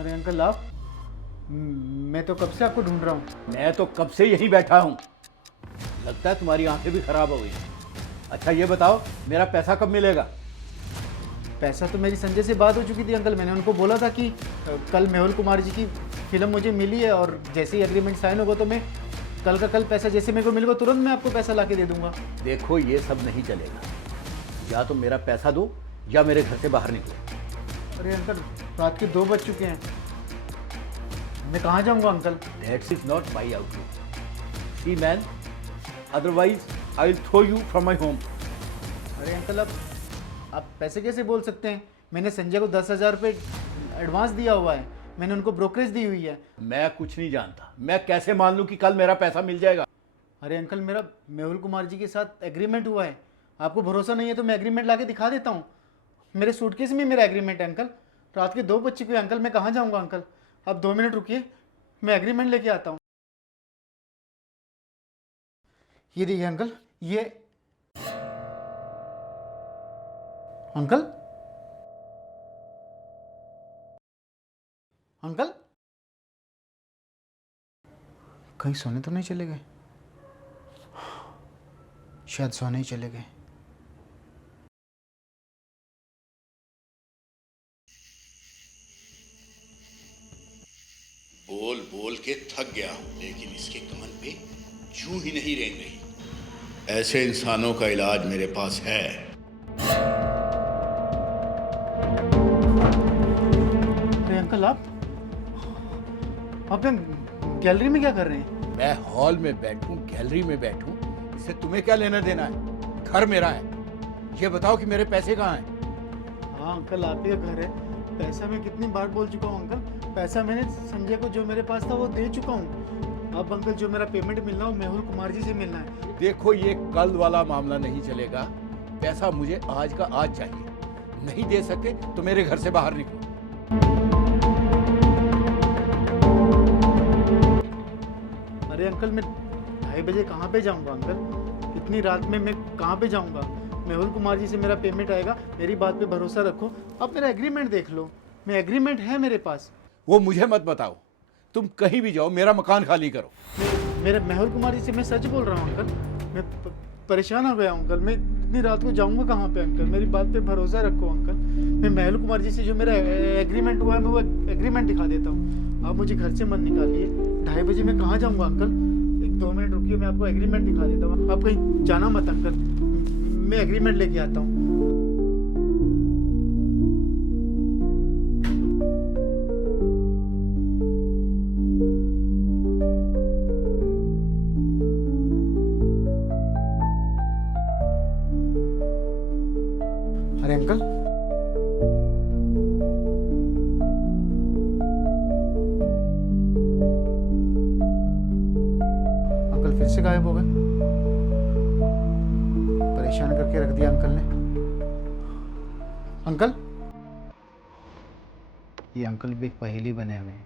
अरे अंकल आप, मैं तो कब से आपको ढूंढ रहा हूँ। मैं तो कब से यहीं बैठा हूँ। लगता है तुम्हारी आंखें भी खराब हो गई। अच्छा ये बताओ, मेरा पैसा कब मिलेगा? पैसा तो मेरी संजय से बात हो चुकी थी अंकल। मैंने उनको बोला था कि कल मेहुल कुमार जी की फिल्म मुझे मिली है और जैसे ही एग्रीमेंट साइन होगा तो मैं कल का कल पैसा जैसे मेरे को मिलेगा तुरंत मैं आपको पैसा ला के दे दूंगा। देखो ये सब नहीं चलेगा, या तो मेरा पैसा दो या मेरे घर से बाहर निकलो। अरे अंकल रात के 2 बज चुके हैं, मैं कहाँ जाऊँगा uncle. That is not my outlook. See man, otherwise I'll throw you from my home. अरे अंकल आप पैसे कैसे बोल सकते हैं? मैंने संजय को 10,000 रुपये एडवांस दिया हुआ है, मैंने उनको ब्रोकरेज दी हुई है। मैं कुछ नहीं जानता, मैं कैसे मान लूं कि कल मेरा पैसा मिल जाएगा? अरे अंकल मेरा मेहुल कुमार जी के साथ एग्रीमेंट हुआ है, आपको भरोसा नहीं है तो मैं एग्रीमेंट ला के दिखा देता हूँ। मेरे सूटकेस में मेरा एग्रीमेंट है अंकल। रात के 2 बज चुके हैं अंकल, मैं कहाँ जाऊँगा अंकल? आप 2 मिनट रुकिए, मैं एग्रीमेंट लेके आता हूँ। ये देखिए अंकल, ये अंकल अंकल कहीं सोने तो नहीं चले गए? शायद सोने ही चले गए। बोल बोल के थक गया हूं, लेकिन इसके कमन पे जूं ही नहीं रेंग रही। ऐसे इंसानों का इलाज मेरे पास है। अरे अंकल आप गैलरी में क्या कर रहे हैं? मैं हॉल में बैठूं, गैलरी में बैठूं, इससे तुम्हें क्या लेना देना है? घर मेरा है। ये बताओ कि मेरे पैसे कहाँ हैं? हाँ अंकल आप ही का घर है। पैसा मैं कितनी बार बोल चुका हूँ अंकल, पैसा मैंने संजय को जो मेरे पास था वो दे चुका हूँ। अब अंकल जो मेरा पेमेंट मिलना है वो मेहुल कुमार जी से मिलना है। देखो ये कल वाला मामला नहीं चलेगा, पैसा मुझे आज का आज चाहिए। नहीं दे सकते तो मेरे घर से बाहर निकलो। अरे अंकल मैं 2:30 बजे कहाँ पे जाऊँगा अंकल? इतनी रात में मैं कहाँ पे जाऊँगा? मेहुल कुमार जी से मेरा पेमेंट आएगा, मेरी बात पे भरोसा रखो। आप मेरा एग्रीमेंट देख लो, मैं एग्रीमेंट है मेरे पास। वो मुझे मत बताओ, तुम कहीं भी जाओ, मेरा मकान खाली करो। मेरे मेहुल कुमार जी से मैं सच बोल रहा हूँ अंकल, मैं परेशान हो गया हूँ अंकल। मैं इतनी रात को जाऊँगा कहाँ पे अंकल? मेरी बात पे भरोसा रखो अंकल। मैं मेहुल कुमार जी से जो मेरा एग्रीमेंट हुआ है मैं वो एग्रीमेंट दिखा देता हूँ। आप मुझे घर से मत निकालिए। 2:30 बजे मैं कहाँ जाऊँगा अंकल? 1-2 मिनट रुकिए, मैं आपको एग्रीमेंट दिखा देता हूँ। आप कहीं जाना मत अंकल, मैं एग्रीमेंट लेके आता हूँ। अरे अंकल अंकल फिर से गायब हो गए। परेशान करके रख दिया अंकल ने। अंकल ये अंकल भी एक पहेली बने हुए हैं,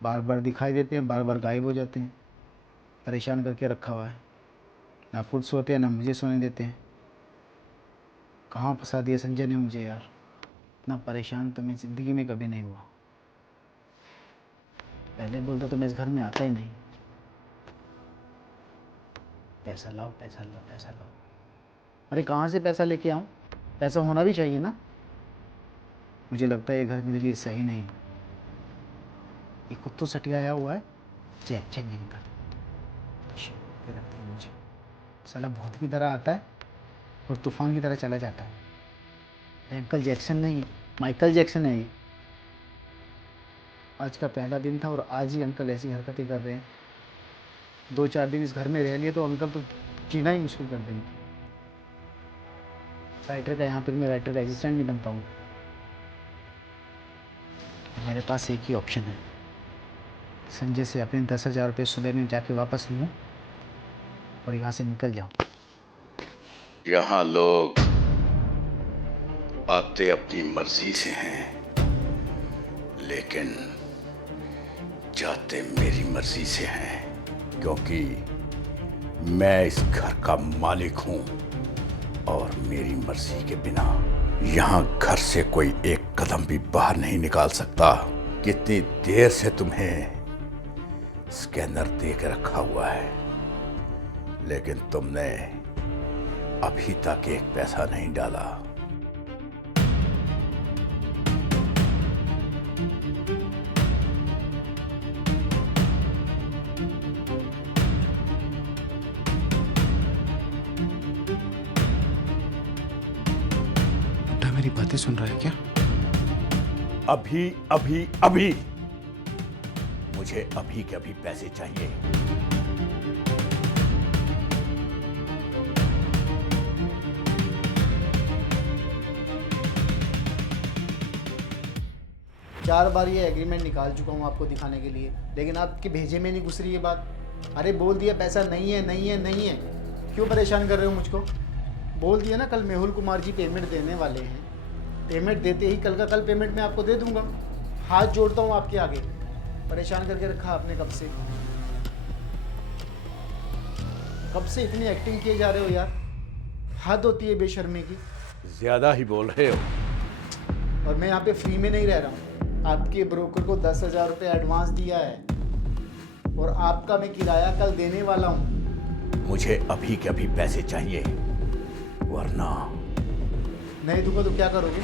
बार बार दिखाई देते हैं, बार बार गायब हो जाते हैं। परेशान करके रखा हुआ है, ना खुद सोते हैं ना मुझे सोने देते हैं। कहाँ फंसा दिया संजय ने मुझे यार। इतना परेशान तो मैं ज़िंदगी में कभी नहीं हुआ। पहले बोलता तो मैं इस घर में आता ही नहीं। पैसा लाओ पैसा लाओ पैसा लाओ। अरे कहाँ से पैसा लेके आऊँ? पैसा होना भी चाहिए ना। मुझे लगता है ये घर मेरे लिए सही नहीं है। ये कुत्तों सटियाया हुआ है, चेक नहीं कर रखते हैं मुझे। साला भूत की तरह आता है और तूफान की तरह चला जाता है। अंकल जैक्सन नहीं, माइकल जैक्सन है ये। आज का पहला दिन था और आज ही अंकल ऐसी हरकतें कर रहे हैं। 2-4 दिन इस घर में रह लिए तो अंकल तो जीना ही मुश्किल कर देंगे। राइटर का यहाँ पर मैं राइटर असिस्टेंट नहीं बन पाऊँगा। मेरे पास एक ही ऑप्शन है, संजय से अपने 10,000 रुपये सुबह में जाके वापस लूँ और यहाँ से निकल जाऊँ। यहाँ लोग आते अपनी मर्जी से हैं, लेकिन जाते मेरी मर्जी से हैं, क्योंकि मैं इस घर का मालिक हूं और मेरी मर्जी के बिना यहाँ घर से कोई एक कदम भी बाहर नहीं निकाल सकता। कितनी देर से तुम्हें स्कैनर दे के रखा हुआ है, लेकिन तुमने अभी तक एक पैसा नहीं डाला। बुड्ढा मेरी बातें सुन रहा है क्या? अभी अभी अभी मुझे अभी के अभी पैसे चाहिए। चार बार ये एग्रीमेंट निकाल चुका हूँ आपको दिखाने के लिए, लेकिन आपके भेजे में नहीं घुस रही ये बात। अरे बोल दिया पैसा नहीं है नहीं है नहीं है, क्यों परेशान कर रहे हो मुझको? बोल दिया ना कल मेहुल कुमार जी पेमेंट देने वाले हैं, पेमेंट देते ही कल का कल पेमेंट मैं आपको दे दूंगा। हाथ जोड़ता हूँ आपके आगे, परेशान करके रखा आपने कब से। कब से इतनी एक्टिंग किए जा रहे हो यार, हद होती है बेशर्मी की। ज्यादा ही बोल रहे हो। और मैं यहाँ पे फ्री में नहीं रह रहा हूँ, आपके ब्रोकर को 10,000 रुपये एडवांस दिया है और आपका मैं किराया कल देने वाला हूँ। मुझे अभी के अभी पैसे चाहिए, वरना नहीं दूंगा तो क्या करोगे?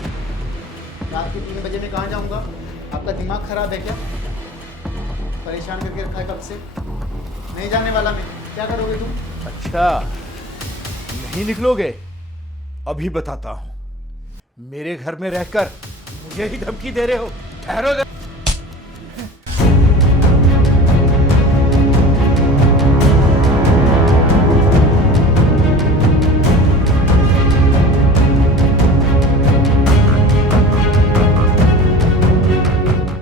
रात के 3 बजे मैं कहाँ जाऊँगा? आपका दिमाग खराब है क्या? परेशान करके रखा है कब से। नहीं जाने वाला मैं, क्या करोगे तुम? अच्छा, नहीं निकलोगे? अभी बताता हूं। मेरे घर में रहकर मुझे ही धमकी दे रहे हो? ठहरो जरा।